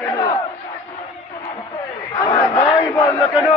কেন? আমার নাই বলল কেন?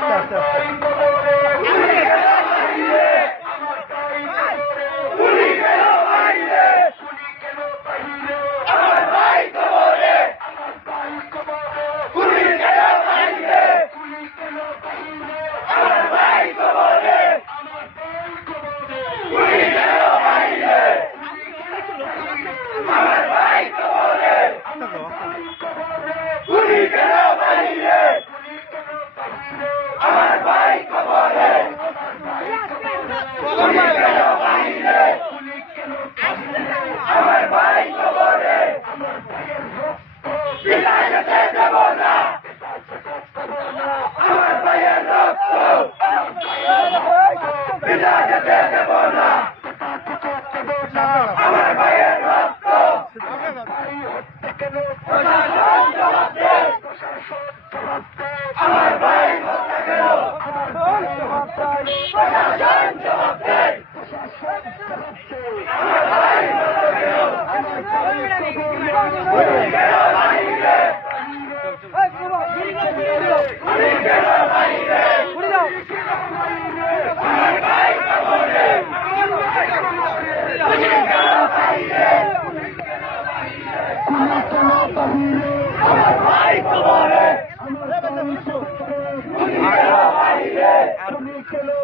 বলো আমার ভাইয়ের রক্ত আমার ভাই হচ্ছে কেন আমার ভাই হত্যা কেন আমার ভাই হত্যা প্রশাসন জবাব দেয়। প্রশাসন জবাব দেয়। আমার ভাই হত্যা কেন আমার ভাই হত্যা কেন Come on, come on, come on. আমি খেলো